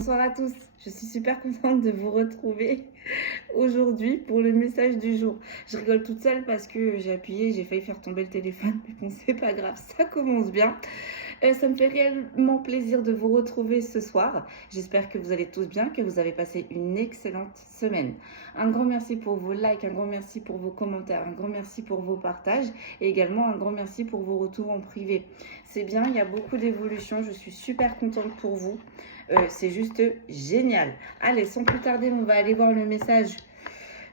Bonsoir à tous, je suis super contente de vous retrouver aujourd'hui pour le message du jour. Je rigole toute seule parce que j'ai appuyé, j'ai failli faire tomber le téléphone, mais bon c'est pas grave, ça commence bien. Ça me fait réellement plaisir de vous retrouver ce soir. J'espère que vous allez tous bien, que vous avez passé une excellente semaine. Un grand merci pour vos likes, un grand merci pour vos commentaires, un grand merci pour vos partages et également un grand merci pour vos retours en privé. C'est bien, il y a beaucoup d'évolution, je suis super contente pour vous. C'est juste génial. Allez, sans plus tarder, on va aller voir le message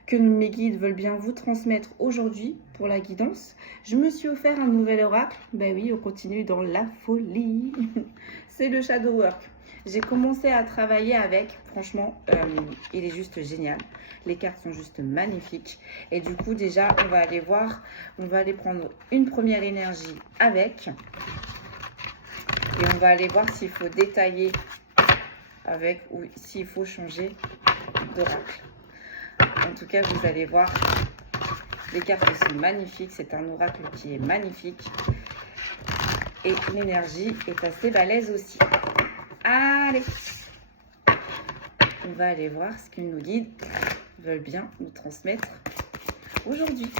que mes guides veulent bien vous transmettre aujourd'hui pour la guidance. Je me suis offert un nouvel oracle. Ben oui, on continue dans la folie. C'est le Shadow Work. J'ai commencé à travailler avec. Franchement, il est juste génial. Les cartes sont juste magnifiques. Et du coup, déjà, on va aller voir. On va aller prendre une première énergie avec. Et on va aller voir s'il faut détailler avec ou s'il faut changer d'oracle. En tout cas, vous allez voir, les cartes sont magnifiques. C'est un oracle qui est magnifique. Et l'énergie est assez balèze aussi. Allez, on va aller voir ce que nos guides veulent bien nous transmettre aujourd'hui.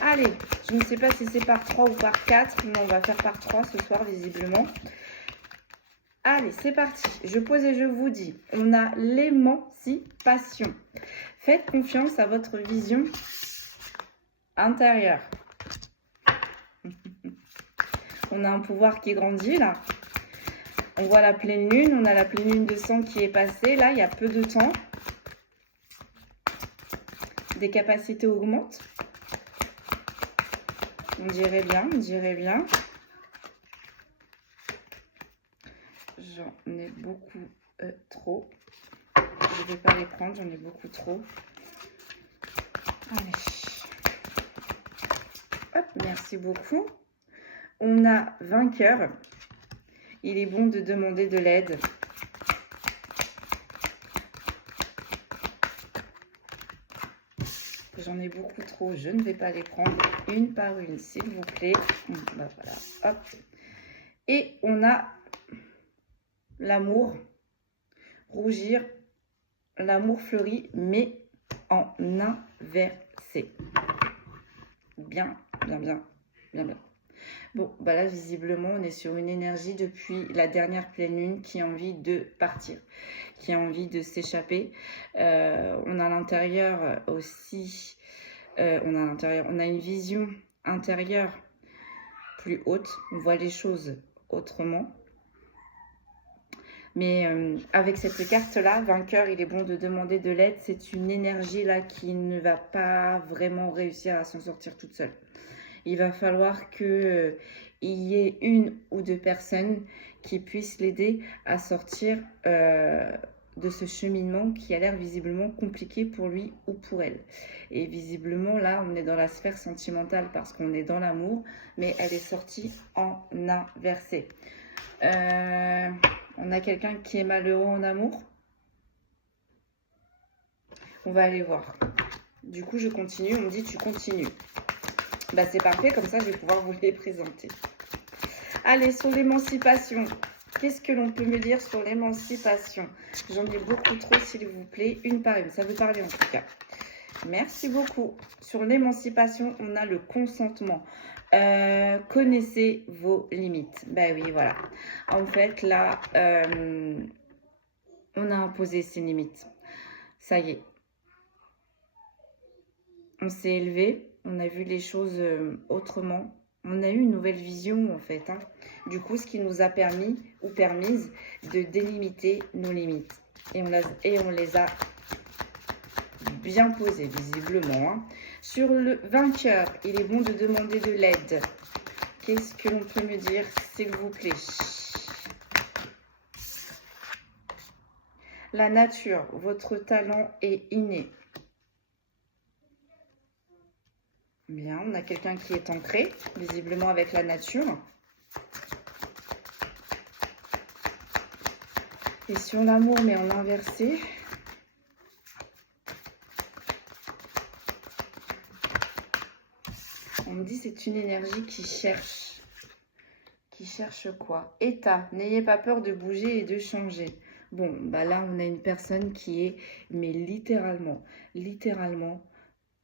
Allez, je ne sais pas si c'est par 3 ou par 4, mais on va faire par 3 ce soir visiblement. Allez, c'est parti. Je pose et je vous dis, on a l'émancipation. Faites confiance à votre vision intérieure. On a un pouvoir qui grandit là. On voit la pleine lune. On a la pleine lune de sang qui est passée là, il y a peu de temps. Des capacités augmentent. On dirait bien, on dirait bien. J'en ai beaucoup trop. Je ne vais pas les prendre, j'en ai beaucoup trop. Allez. Hop, merci beaucoup. On a vainqueur. Il est bon de demander de l'aide. J'en ai beaucoup trop, je ne vais pas les prendre une par une, s'il vous plaît. Ben voilà, hop. Et on a l'amour, rougir, l'amour fleuri, mais en inversé. Bien, bien, bien, bien, bien. Bon, bah là, visiblement, on est sur une énergie depuis la dernière pleine lune qui a envie de partir, qui a envie de s'échapper. On a à l'intérieur aussi, on a une vision intérieure plus haute. On voit les choses autrement. Mais avec cette carte-là, vainqueur, il est bon de demander de l'aide. C'est une énergie-là qui ne va pas vraiment réussir à s'en sortir toute seule. Il va falloir qu'il y ait une ou deux personnes qui puissent l'aider à sortir de ce cheminement qui a l'air visiblement compliqué pour lui ou pour elle. Et visiblement, là, on est dans la sphère sentimentale parce qu'on est dans l'amour, mais elle est sortie en inversé. On a quelqu'un qui est malheureux en amour. On va aller voir. Du coup, je continue. On me dit, tu continues. Bah, c'est parfait. Comme ça, je vais pouvoir vous les présenter. Allez, sur l'émancipation. Qu'est-ce que l'on peut me dire sur l'émancipation? J'en ai beaucoup trop, s'il vous plaît. Une par une. Ça veut parler, en tout cas. Merci beaucoup. Sur l'émancipation, on a le consentement. Connaissez vos limites. Ben oui, voilà. En fait, là, on a imposé ses limites. Ça y est. On s'est élevé. On a vu les choses autrement. On a eu une nouvelle vision, en fait. Hein. Du coup, ce qui nous a permis ou permise de délimiter nos limites. Et on les a bien posées, visiblement. Hein. Sur le vainqueur, il est bon de demander de l'aide. Qu'est-ce que l'on peut me dire, s'il vous plaît? La nature, votre talent est inné. Bien, on a quelqu'un qui est ancré, visiblement avec la nature. Et sur l'amour, mais en inversé. On me dit c'est une énergie qui cherche. Qui cherche quoi? État, n'ayez pas peur de bouger et de changer. Bon, bah là, on a une personne qui est, mais littéralement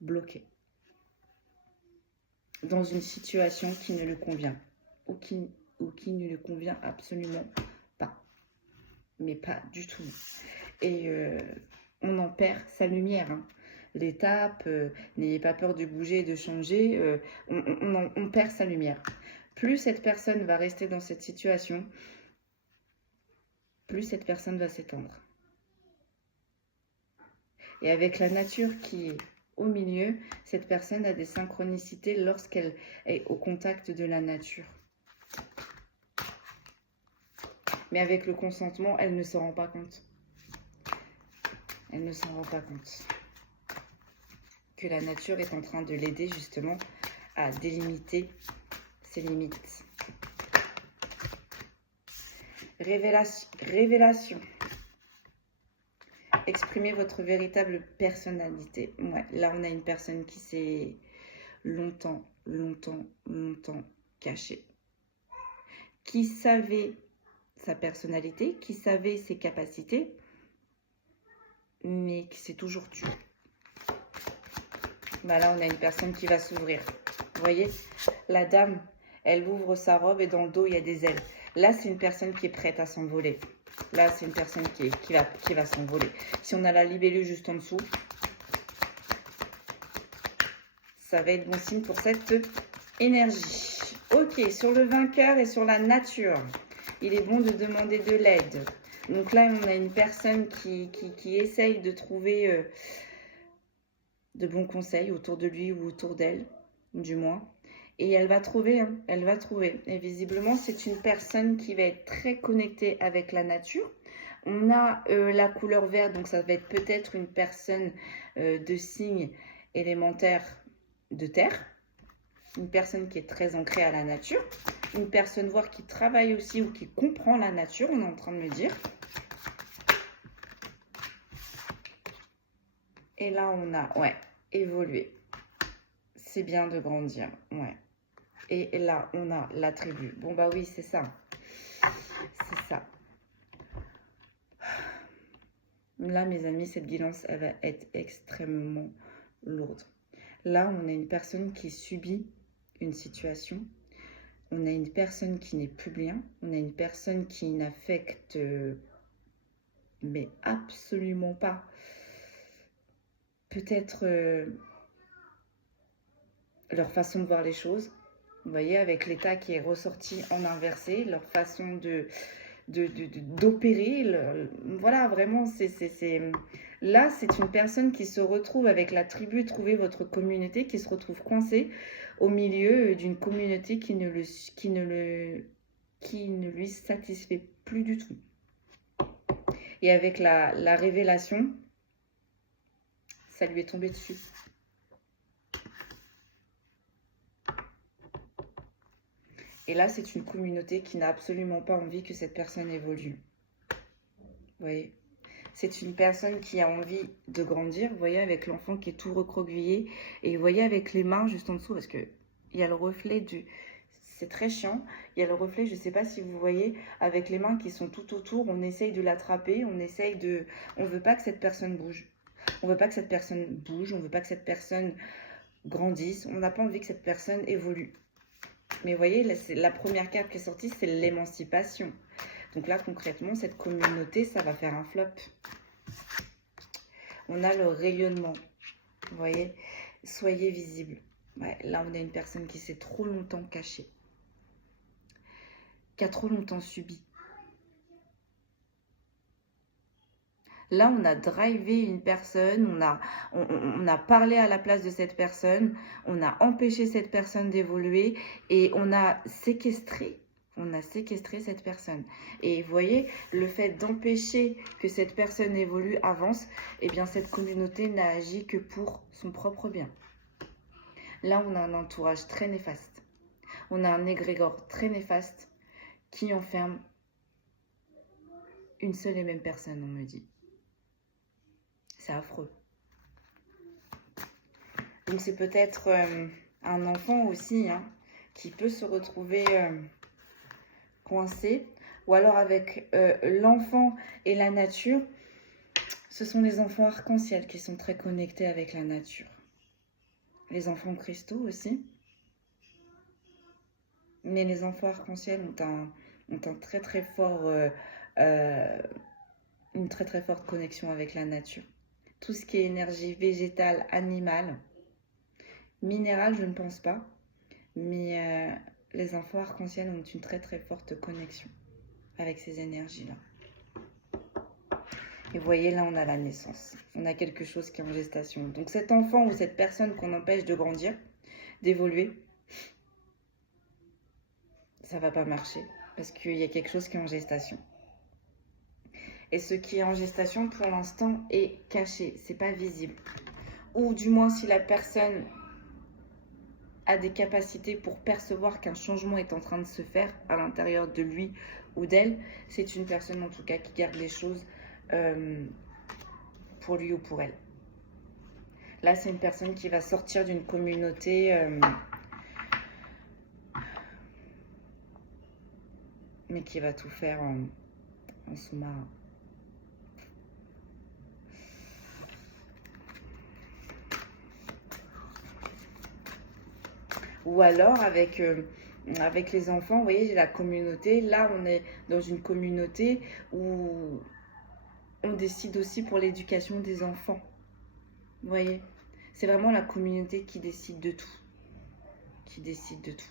bloquée dans une situation qui ne le convient ou qui ne le convient absolument pas, mais pas du tout. Et on en perd sa lumière, hein. L'étape, n'ayez pas peur de bouger et de changer, on perd sa lumière. Plus cette personne va rester dans cette situation, plus cette personne va s'étendre. Et avec la nature qui est au milieu, cette personne a des synchronicités lorsqu'elle est au contact de la nature. Mais avec le consentement, elle ne se rend pas compte. Elle ne s'en rend pas compte. Que la nature est en train de l'aider justement à délimiter ses limites. Révélation. Exprimez votre véritable personnalité. Ouais, là, on a une personne qui s'est longtemps cachée. Qui savait sa personnalité, qui savait ses capacités, mais qui s'est toujours tué. Bah là, on a une personne qui va s'ouvrir. Vous voyez, la dame, elle ouvre sa robe et dans le dos, il y a des ailes. Là, c'est une personne qui est prête à s'envoler. Là, c'est une personne qui va s'envoler. Si on a la libellule juste en dessous, ça va être bon signe pour cette énergie. Ok, sur le vainqueur et sur la nature, il est bon de demander de l'aide. Donc là, on a une personne qui essaye de trouver de bons conseils autour de lui ou autour d'elle, du moins. Et elle va trouver, hein, elle va trouver. Et visiblement, c'est une personne qui va être très connectée avec la nature. On a la couleur verte, donc ça va être peut-être une personne de signe élémentaire de terre. Une personne qui est très ancrée à la nature. Une personne, voire qui travaille aussi ou qui comprend la nature, on est en train de me dire. Et là, on a, ouais, évolué. C'est bien de grandir, ouais. Et là, on a la tribu. Bon, bah oui, c'est ça. C'est ça. Là, mes amis, cette guidance, elle va être extrêmement lourde. Là, on a une personne qui subit une situation. On a une personne qui n'est plus bien. On a une personne qui n'affecte, mais absolument pas, peut-être leur façon de voir les choses. Vous voyez, avec l'état qui est ressorti en inversé, leur façon d'opérer. Voilà, vraiment, là, c'est une personne qui se retrouve avec la tribu, trouver votre communauté, qui se retrouve coincée au milieu d'une communauté qui ne lui satisfait plus du tout. Et avec la révélation, ça lui est tombé dessus. Et là, c'est une communauté qui n'a absolument pas envie que cette personne évolue. Vous voyez, c'est une personne qui a envie de grandir. Vous voyez, avec l'enfant qui est tout recroquevillé. Et vous voyez, avec les mains juste en dessous, parce qu'il y a le reflet du... C'est très chiant. Il y a le reflet, je ne sais pas si vous voyez, avec les mains qui sont tout autour. On essaye de l'attraper, on essaye de... On ne veut pas que cette personne bouge. On ne veut pas que cette personne bouge, on ne veut pas que cette personne grandisse. On n'a pas envie que cette personne évolue. Mais vous voyez, là, la première carte qui est sortie, c'est l'émancipation. Donc là, concrètement, cette communauté, ça va faire un flop. On a le rayonnement. Vous voyez, soyez visible. Ouais, là, on a une personne qui s'est trop longtemps cachée. Qui a trop longtemps subi. Là, on a drivé une personne, on a parlé à la place de cette personne, on a empêché cette personne d'évoluer et on a séquestré cette personne. Et vous voyez, le fait d'empêcher que cette personne évolue, avance, eh bien cette communauté n'a agi que pour son propre bien. Là, on a un entourage très néfaste. On a un égrégore très néfaste qui enferme une seule et même personne, on me dit. C'est affreux. Donc c'est peut-être un enfant aussi, hein, qui peut se retrouver coincé. ou alors avec l'enfant et la nature, ce sont les enfants arc-en-ciel qui sont très connectés avec la nature. Les enfants cristaux aussi. Mais les enfants arc-en-ciel ont un très très fort, une très très forte connexion avec la nature. Tout ce qui est énergie végétale, animale, minérale, je ne pense pas. Mais les enfants arc-en-ciel ont une très très forte connexion avec ces énergies-là. Et vous voyez, là, on a la naissance. On a quelque chose qui est en gestation. Donc cet enfant ou cette personne qu'on empêche de grandir, d'évoluer, ça va pas marcher. Parce qu'il y a quelque chose qui est en gestation. Et ce qui est en gestation, pour l'instant, est caché. C'est pas visible. Ou du moins, si la personne a des capacités pour percevoir qu'un changement est en train de se faire à l'intérieur de lui ou d'elle, c'est une personne en tout cas qui garde les choses pour lui ou pour elle. Là, c'est une personne qui va sortir d'une communauté, mais qui va tout faire en sous-marin. Ou alors avec les enfants, vous voyez, j'ai la communauté. Là, on est dans une communauté où on décide aussi pour l'éducation des enfants. Vous voyez, c'est vraiment la communauté qui décide de tout. Qui décide de tout.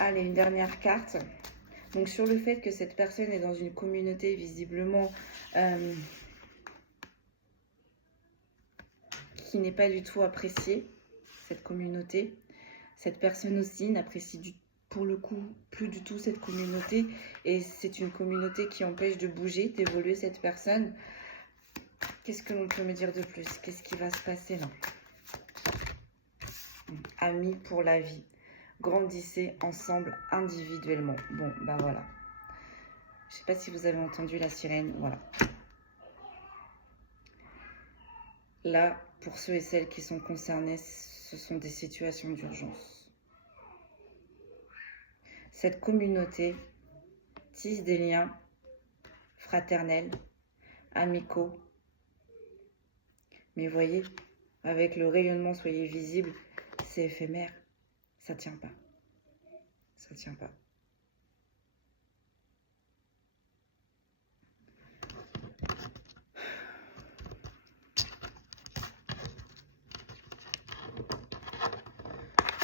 Allez, une dernière carte. Donc sur le fait que cette personne est dans une communauté visiblement qui n'est pas du tout appréciée, cette communauté. Cette personne aussi n'apprécie pour le coup plus du tout cette communauté. Et c'est une communauté qui empêche de bouger, d'évoluer cette personne. Qu'est-ce que l'on peut me dire de plus? Qu'est-ce qui va se passer là? Amis pour la vie. Grandissez ensemble individuellement. Bon, ben voilà. Je ne sais pas si vous avez entendu la sirène. Voilà. Là, pour ceux et celles qui sont concernés, ce sont des situations d'urgence. Cette communauté tisse des liens fraternels, amicaux. Mais voyez, avec le rayonnement, soyez visible, c'est éphémère. Ça tient pas. Ça tient pas.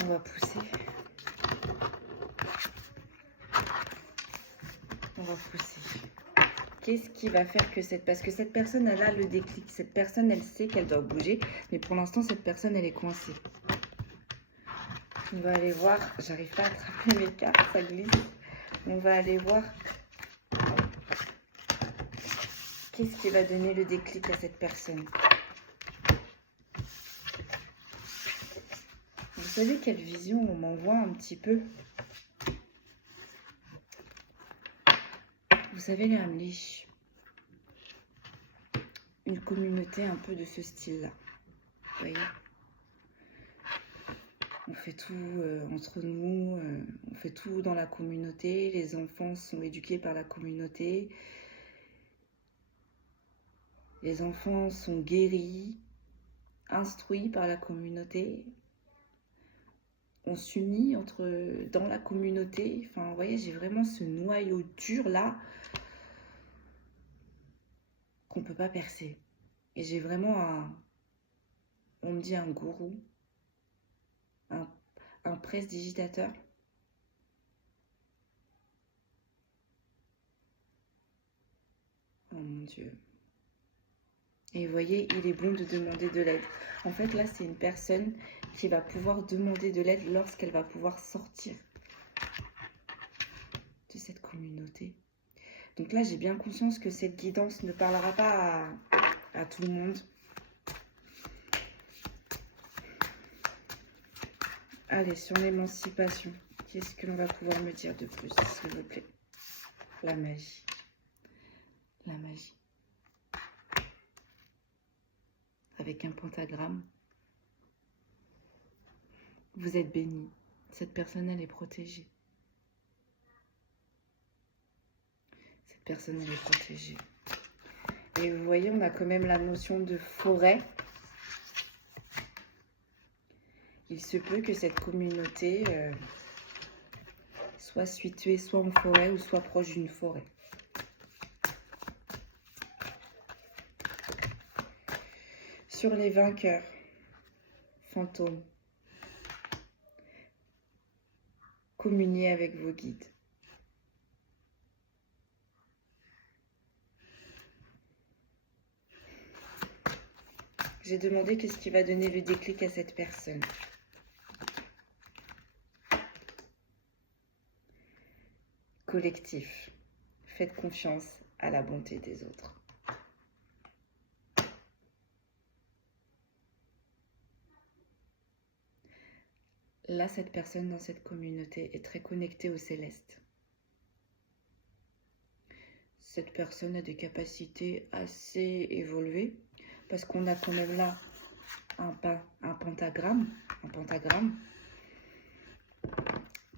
On va pousser. On va pousser. Qu'est-ce qui va faire que parce que cette personne, elle a le déclic. Cette personne, elle sait qu'elle doit bouger. Mais pour l'instant, cette personne, elle est coincée. On va aller voir. J'arrive pas à attraper mes cartes, ça glisse. On va aller voir. Qu'est-ce qui va donner le déclic à cette personne? Vous savez quelle vision on m'envoie un petit peu? Vous savez, les Hamlich, une communauté un peu de ce style-là. Vous voyez, on fait tout entre nous, on fait tout dans la communauté. Les enfants sont éduqués par la communauté. Les enfants sont guéris, instruits par la communauté. On s'unit dans la communauté. Enfin, vous voyez, j'ai vraiment ce noyau dur là qu'on ne peut pas percer. Et j'ai vraiment on me dit un gourou, un prestidigitateur. Oh mon Dieu. Et vous voyez, il est bon de demander de l'aide. En fait, là, c'est une personne qui va pouvoir demander de l'aide lorsqu'elle va pouvoir sortir de cette communauté. Donc là, j'ai bien conscience que cette guidance ne parlera pas à tout le monde. Allez, sur l'émancipation, qu'est-ce que l'on va pouvoir me dire de plus, s'il vous plaît? La magie. La magie. Avec un pentagramme. Vous êtes béni. Cette personne, elle est protégée. Cette personne, elle est protégée. Et vous voyez, on a quand même la notion de forêt. Il se peut que cette communauté soit située soit en forêt ou soit proche d'une forêt. Sur les vainqueurs, fantômes, communiez avec vos guides. J'ai demandé qu'est-ce qui va donner le déclic à cette personne. Collectif, faites confiance à la bonté des autres. Là, cette personne dans cette communauté est très connectée au céleste. Cette personne a des capacités assez évoluées parce qu'on a quand même là un pentagramme,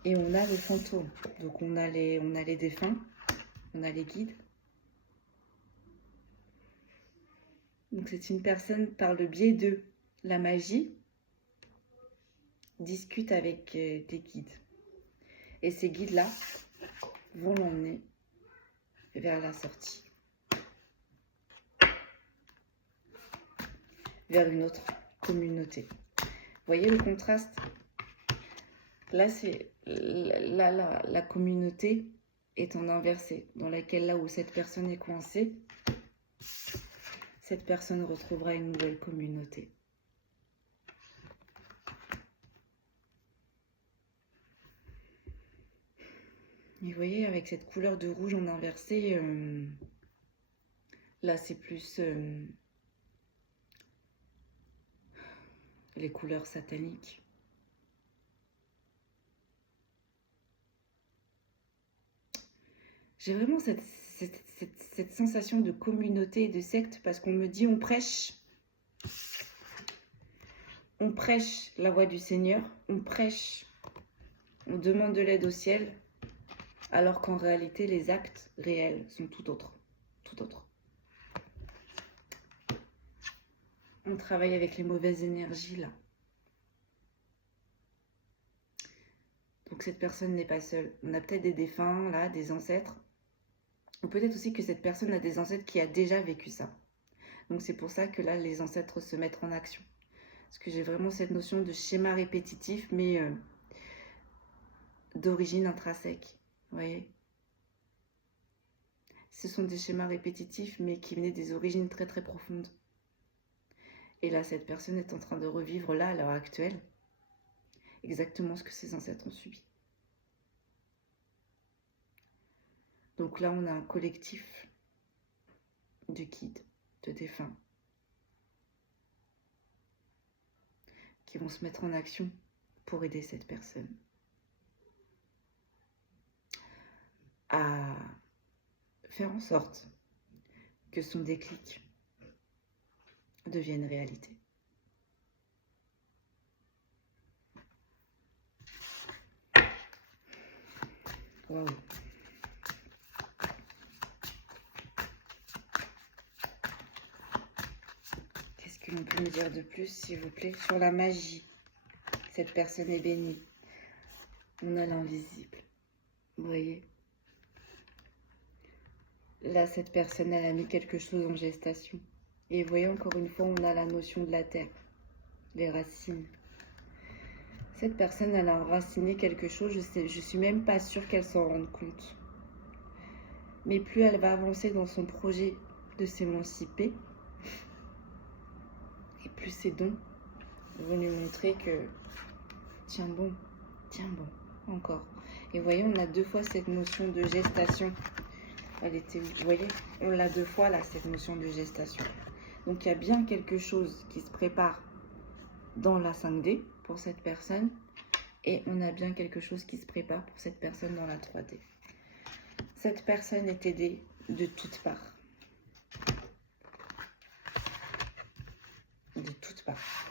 et on a le fantôme. Donc on a les défunts, on a les guides. Donc c'est une personne par le biais de la magie discute avec des guides. Et ces guides-là vont l'emmener vers la sortie. Vers une autre communauté. Vous voyez le contraste? Là, c'est la communauté est en inversé, dans laquelle là où cette personne est coincée, cette personne retrouvera une nouvelle communauté. Et vous voyez, avec cette couleur de rouge en inversé, là c'est plus les couleurs sataniques. J'ai vraiment cette sensation de communauté et de secte parce qu'on me dit on prêche la voix du Seigneur, on prêche, on demande de l'aide au ciel, alors qu'en réalité les actes réels sont tout autres. On travaille avec les mauvaises énergies là. Donc cette personne n'est pas seule. On a peut-être des défunts là, des ancêtres. Ou peut-être aussi que cette personne a des ancêtres qui a déjà vécu ça. Donc c'est pour ça que là, les ancêtres se mettent en action. Parce que j'ai vraiment cette notion de schéma répétitif, mais d'origine intrinsèque. Vous voyez? Ce sont des schémas répétitifs, mais qui venaient des origines très très profondes. Et là, cette personne est en train de revivre là, à l'heure actuelle, exactement ce que ses ancêtres ont subi. Donc là, on a un collectif de guides, de défunts, qui vont se mettre en action pour aider cette personne à faire en sorte que son déclic devienne réalité. Waouh! Qu'est-ce que l'on peut me dire de plus, s'il vous plaît, sur la magie? Cette personne est bénie. On a l'invisible. Vous voyez? Là, cette personne, elle a mis quelque chose en gestation. Et vous voyez, encore une fois, on a la notion de la terre, les racines. Cette personne, elle a enraciné quelque chose, je suis même pas sûre qu'elle s'en rende compte. Mais plus elle va avancer dans son projet de s'émanciper, et plus ses dons vont lui montrer que tiens bon, encore. Et vous voyez, on a deux fois cette notion de gestation. Elle était, vous voyez, on l'a deux fois là, cette notion de gestation. Donc il y a bien quelque chose qui se prépare dans la 5D pour cette personne. Et on a bien quelque chose qui se prépare pour cette personne dans la 3D. Cette personne est aidée de toutes parts. De toutes parts.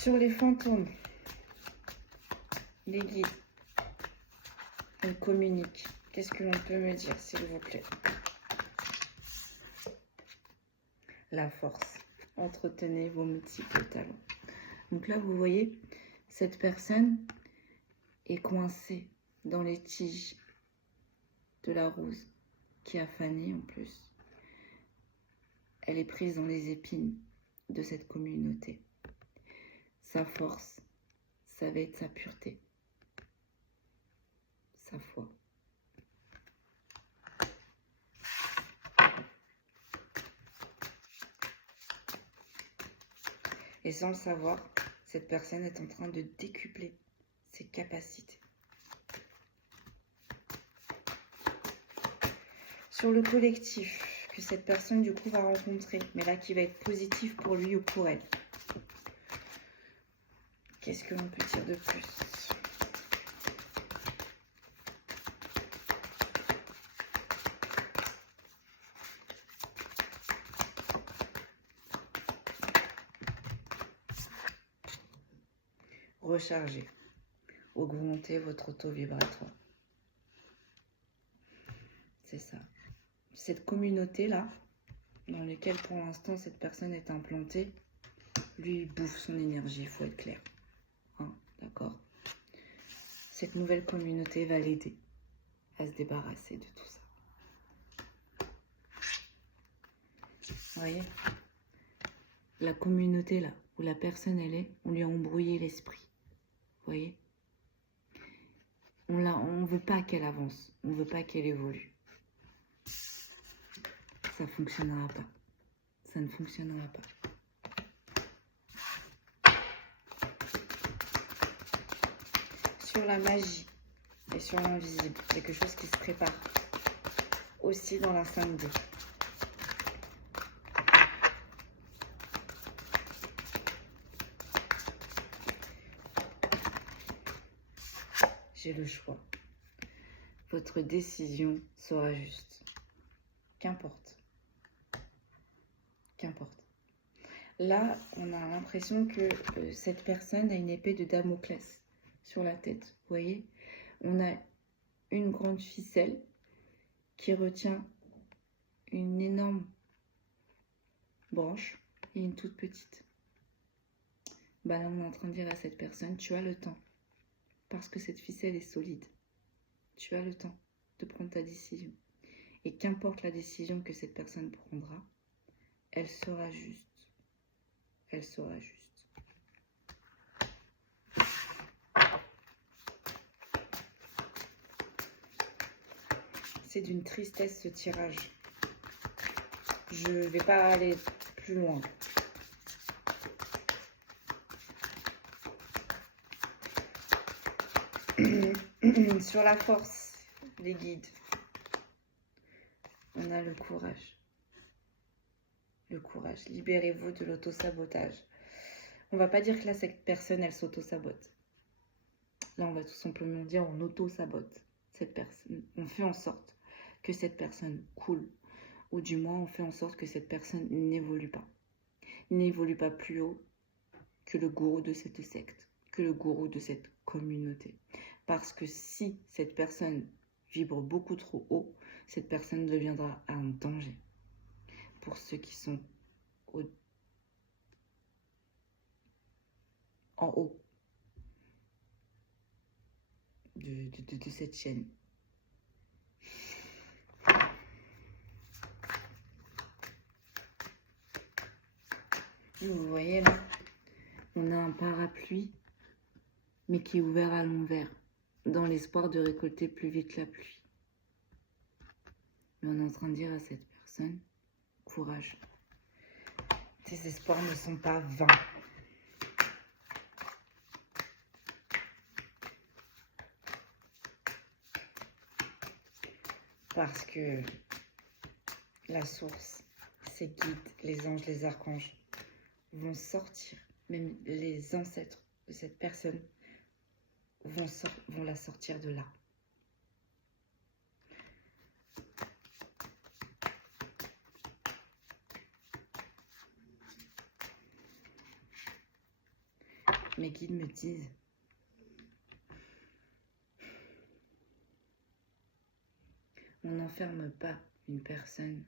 Sur les fantômes, les guides, on communique. Qu'est-ce que l'on peut me dire, s'il vous plaît? La force. Entretenez vos multiples talents. Donc là, vous voyez, cette personne est coincée dans les tiges de la rose qui a fané en plus. Elle est prise dans les épines de cette communauté. Sa force, ça va être sa pureté, sa foi. Et sans le savoir, cette personne est en train de décupler ses capacités. Sur le collectif que cette personne du coup va rencontrer, mais là qui va être positif pour lui ou pour elle. Qu'est-ce que l'on peut dire de plus? Rechargez. Augmentez votre taux vibratoire. C'est ça. Cette communauté-là, dans laquelle pour l'instant cette personne est implantée, lui bouffe son énergie, il faut être clair. Hein, d'accord? Cette nouvelle communauté va l'aider à se débarrasser de tout ça. Vous voyez? La communauté là, où la personne elle est, on lui a embrouillé l'esprit. Vous voyez? On veut pas qu'elle avance, on veut pas qu'elle évolue. Ça fonctionnera pas. Ça ne fonctionnera pas. Sur la magie et sur l'invisible, quelque chose qui se prépare aussi dans la 5D. J'ai le choix. Votre décision sera juste. Qu'importe. Qu'importe. Là, on a l'impression que cette personne a une épée de Damoclès sur la tête. Vous voyez? On a une grande ficelle qui retient une énorme branche et une toute petite. Bah là, on est en train de dire à cette personne, tu as le temps. Parce que cette ficelle est solide. Tu as le temps de prendre ta décision. Et qu'importe la décision que cette personne prendra, elle sera juste. Elle sera juste. C'est d'une tristesse ce tirage. Je ne vais pas aller plus loin. Sur la force, les guides, on a le courage. Le courage. Libérez-vous de l'auto-sabotage. On va pas dire que là, cette personne, elle s'auto-sabote. Là, on va tout simplement dire on auto-sabote cette personne. On fait en sorte que cette personne coule. Ou du moins, on fait en sorte que cette personne n'évolue pas. N'évolue pas plus haut que le gourou de cette secte, que le gourou de cette communauté. Parce que si cette personne vibre beaucoup trop haut, cette personne deviendra un danger pour ceux qui sont en haut de cette chaîne. Vous voyez là, on a un parapluie, mais qui est ouvert à l'envers, dans l'espoir de récolter plus vite la pluie. Mais on est en train de dire à cette personne, courage. Tes espoirs ne sont pas vains. Parce que la source, ses guides, les anges, les archanges, vont sortir, même les ancêtres de cette personne vont la sortir de là. Mes guides me disent, on n'enferme pas une personne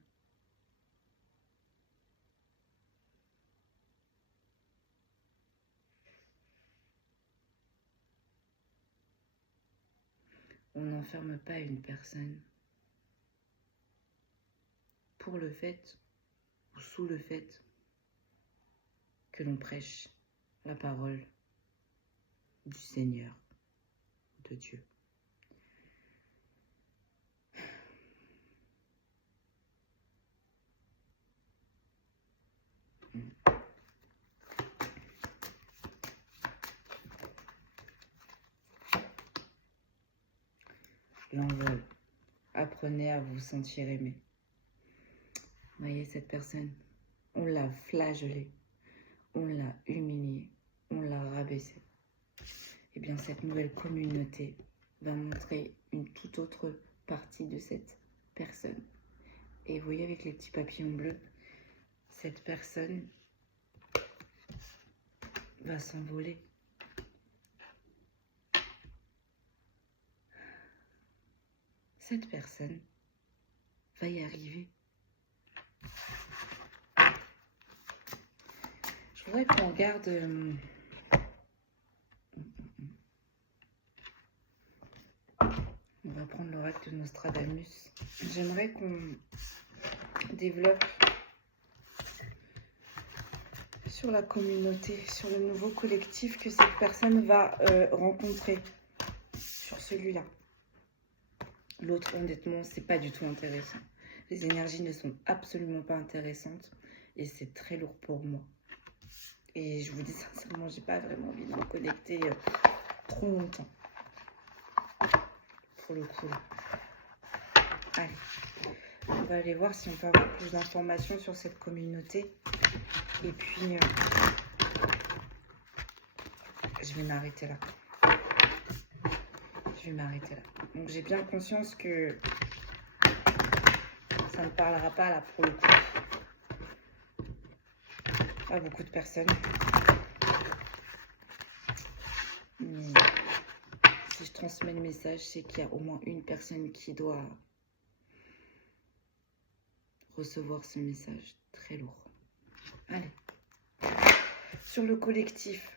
on n'enferme pas une personne pour le fait ou sous le fait que l'on prêche la parole du Seigneur, de Dieu. L'envol. Apprenez à vous sentir aimé. Voyez cette personne, on l'a flagellée, on l'a humiliée, on l'a rabaissée. Eh bien, cette nouvelle communauté va montrer une toute autre partie de cette personne. Et vous voyez avec les petits papillons bleus, cette personne va s'envoler. Cette personne va y arriver. Je voudrais qu'on regarde... On va prendre l'oracle de Nostradamus. J'aimerais qu'on développe sur la communauté, sur le nouveau collectif que cette personne va rencontrer, sur celui-là. L'autre, honnêtement, c'est pas du tout intéressant. Les énergies ne sont absolument pas intéressantes et c'est très lourd pour moi. Et je vous dis sincèrement, j'ai pas vraiment envie de me connecter trop longtemps. Pour le coup, là. Allez, on va aller voir si on peut avoir plus d'informations sur cette communauté. Et puis, je vais m'arrêter là. Je vais m'arrêter là. Donc, j'ai bien conscience que ça ne parlera pas là pour le coup à beaucoup de personnes. Mais si je transmets le message, c'est qu'il y a au moins une personne qui doit recevoir ce message très lourd. Allez. Sur le collectif,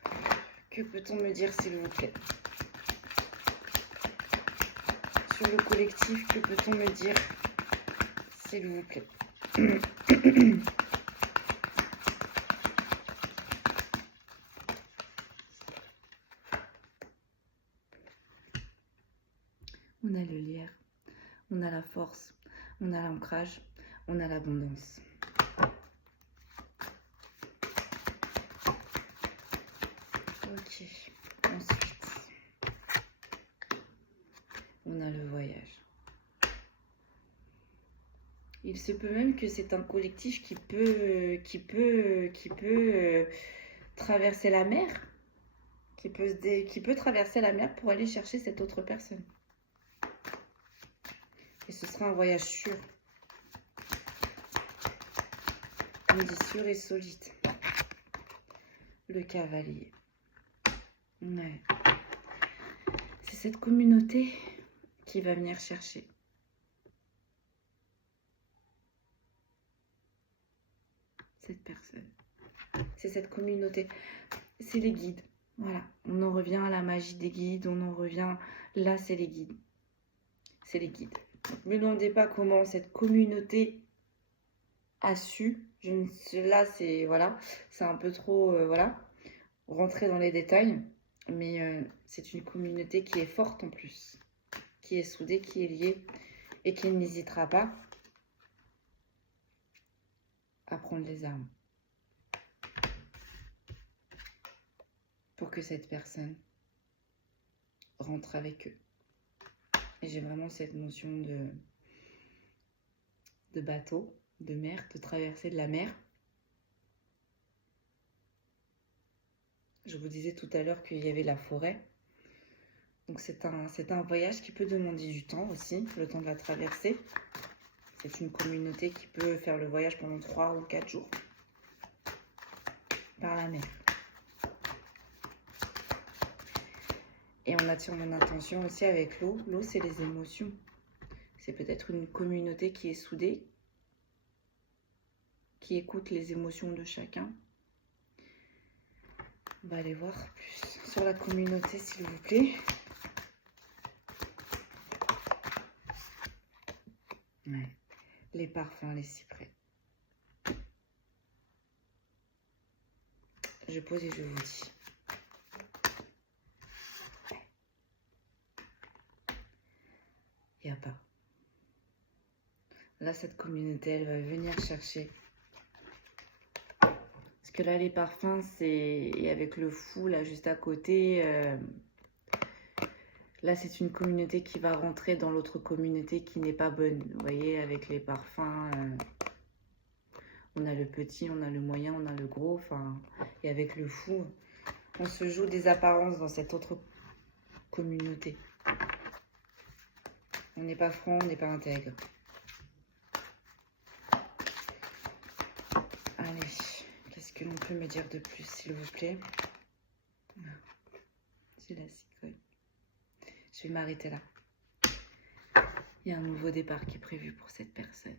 que peut-on me dire s'il vous plaît? Sur le collectif, que peut-on me dire s'il vous plaît? On a le lierre, on a la force, on a l'ancrage, on a l'abondance. Ok, ensuite, on a le voyage. Il se peut même que c'est un collectif qui peut traverser la mer, qui peut traverser la mer pour aller chercher cette autre personne. Et ce sera un voyage sûr. On dit sûr et solide. Le cavalier. Ouais. C'est cette communauté qui va venir chercher. Cette personne. C'est cette communauté. C'est les guides. Voilà. On en revient à la magie des guides. On en revient... Là, c'est les guides. C'est les guides. Ne me demandez pas comment cette communauté a su. Là, c'est voilà, c'est un peu trop voilà, rentrer dans les détails. Mais c'est une communauté qui est forte en plus, qui est soudée, qui est liée et qui n'hésitera pas à prendre les armes pour que cette personne rentre avec eux. Et j'ai vraiment cette notion de bateau, de mer, de traversée de la mer. Je vous disais tout à l'heure qu'il y avait la forêt. Donc c'est un voyage qui peut demander du temps aussi, le temps de la traversée. C'est une communauté qui peut faire le voyage pendant 3 ou 4 jours par la mer. Et on attire mon attention aussi avec l'eau. L'eau, c'est les émotions. C'est peut-être une communauté qui est soudée, qui écoute les émotions de chacun. On va aller voir plus sur la communauté, s'il vous plaît. Ouais. Les parfums, les cyprès. Je pose et je vous dis. Il n'y a pas. Là, cette communauté, elle va venir chercher. Parce que là, les parfums, c'est... Et avec le fou, là, juste à côté... Là, c'est une communauté qui va rentrer dans l'autre communauté qui n'est pas bonne. Vous voyez, avec les parfums... On a le petit, on a le moyen, on a le gros. Enfin, et avec le fou, on se joue des apparences dans cette autre communauté. On n'est pas franc, on n'est pas intègre. Allez, qu'est-ce que l'on peut me dire de plus, s'il vous plaît? J'ai la cigogne. Je vais m'arrêter là. Il y a un nouveau départ qui est prévu pour cette personne.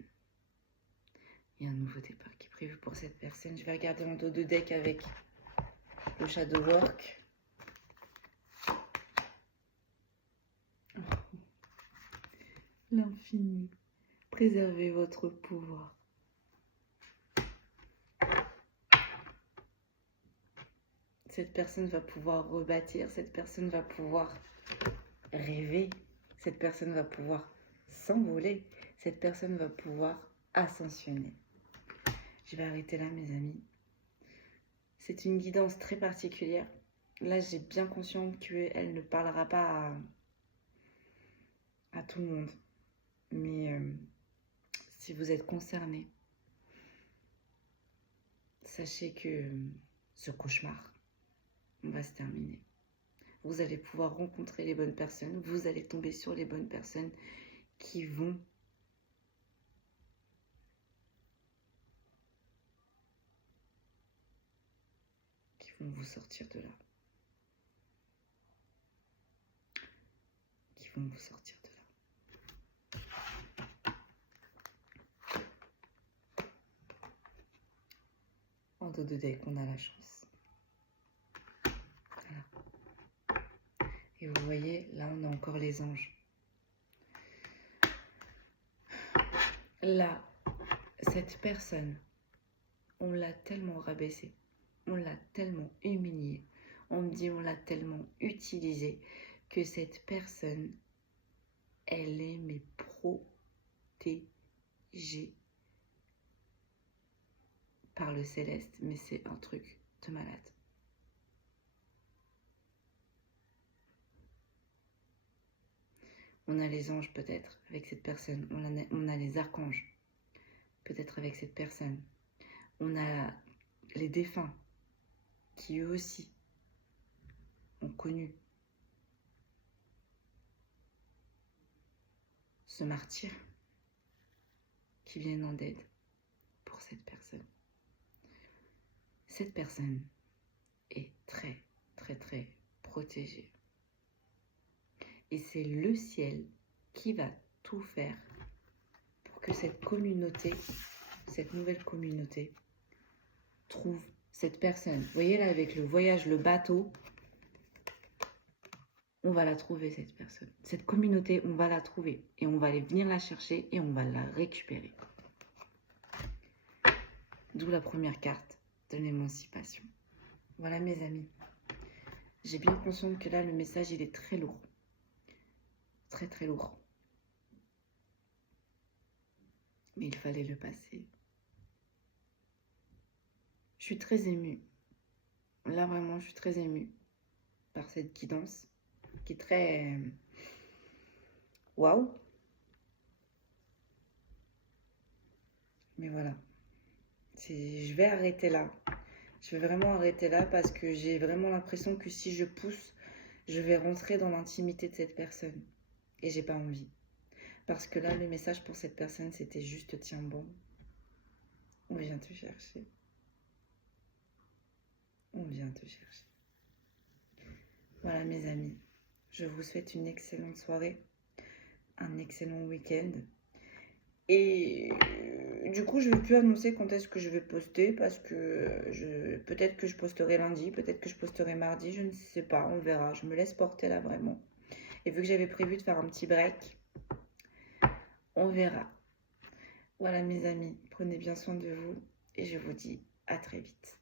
Il y a un nouveau départ qui est prévu pour cette personne. Je vais regarder en dos de deck avec le Shadow Work. Oh. L'infini. Préservez votre pouvoir. Cette personne va pouvoir rebâtir. Cette personne va pouvoir rêver. Cette personne va pouvoir s'envoler. Cette personne va pouvoir ascensionner. Je vais arrêter là, mes amis. C'est une guidance très particulière. Là, j'ai bien conscience qu'elle ne parlera pas à tout le monde. Mais si vous êtes concerné, sachez que ce cauchemar va se terminer. Vous allez pouvoir rencontrer les bonnes personnes. Vous allez tomber sur les bonnes personnes qui vont vous sortir de là. Qui vont vous sortir de là. En dos de deck, on a la chance. Voilà. Et vous voyez, là, on a encore les anges. Là, cette personne, on l'a tellement rabaissée. On l'a tellement humiliée. On me dit, on l'a tellement utilisée que cette personne, elle est mais protégée par le céleste. Mais c'est un truc de malade. On a les anges peut-être avec cette personne. On a les archanges peut-être avec cette personne. On a les défunts qui eux aussi ont connu ce martyr, qui viennent en aide pour cette personne. Cette personne est très, très, très protégée. Et c'est le ciel qui va tout faire pour que cette communauté, cette nouvelle communauté, trouve cette personne. Vous voyez là, avec le voyage, le bateau, on va la trouver, cette personne. Cette communauté, on va la trouver. Et on va aller venir la chercher et on va la récupérer. D'où la première carte de l'émancipation. Voilà, mes amis. J'ai bien conscience que là, le message, il est très lourd. Très, très lourd. Mais il fallait le passer. Je suis très émue. Là, vraiment, je suis très émue par cette guidance qui est très... Waouh! Mais voilà. Je vais arrêter là. Je vais vraiment arrêter là parce que j'ai vraiment l'impression que si je pousse, je vais rentrer dans l'intimité de cette personne. Et j'ai pas envie. Parce que là, le message pour cette personne, c'était juste tiens bon. On vient te chercher. On vient te chercher. Voilà, mes amis. Je vous souhaite une excellente soirée, un excellent week-end. Et du coup, je ne vais plus annoncer quand est-ce que je vais poster parce que peut-être que je posterai lundi, peut-être que je posterai mardi, je ne sais pas, on verra. Je me laisse porter là vraiment. Et vu que j'avais prévu de faire un petit break, on verra. Voilà mes amis, prenez bien soin de vous et je vous dis à très vite.